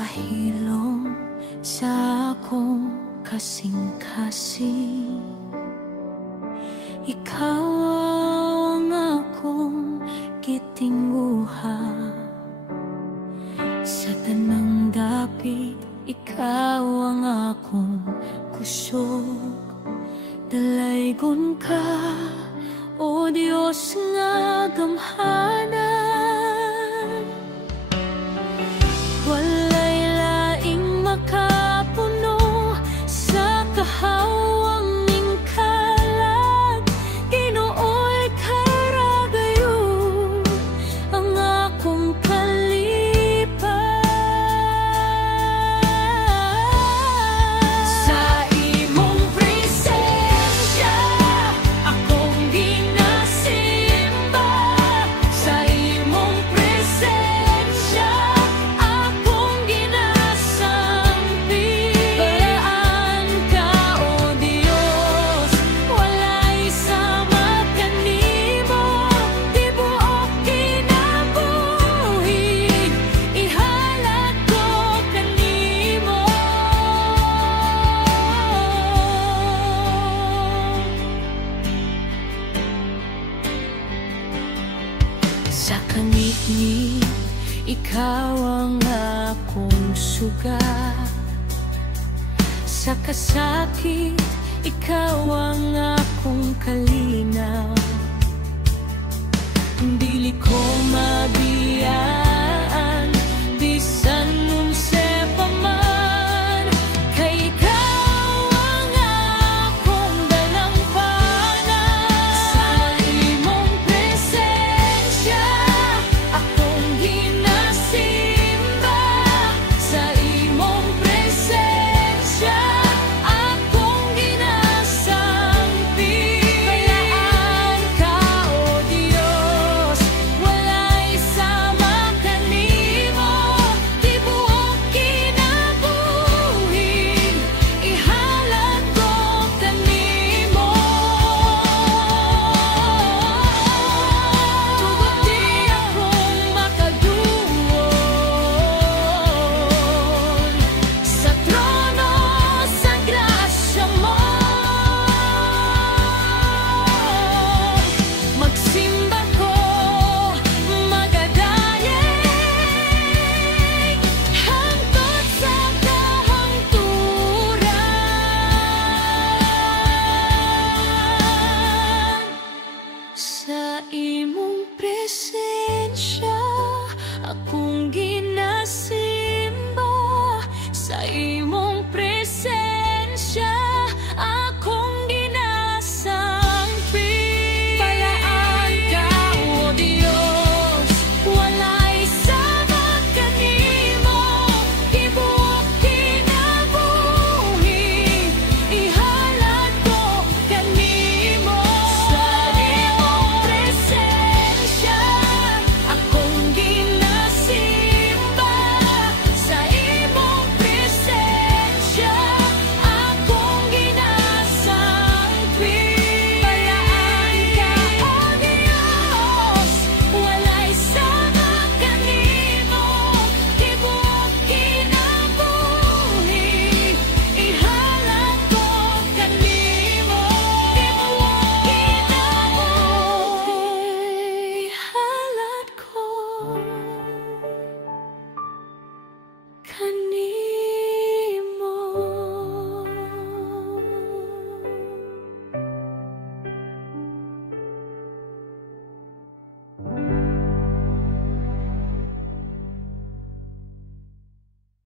nakahilom sa akong kasing-kasing. Ikaw ang akong gitingguha, sa tanang dapit ikaw ang akong kusog. Dalaygon ka, o Diyos nga gamhanan. Walay laing makapuno sa kahawang ning kalag. Ginoo'y karagayon ang akong kalipan. Sa imong presensya akong ginasimba. Sa imong presensya akong ginasampi. Balaan ka, o Diyos, walay sama kanimo. Tibuok kinabuhi, ihalad ko kanimo. Sa kangit-ngit, ikaw ang akong sugat. Sa kasakit, ikaw ang akong kalinaw. Dili ko mabiyak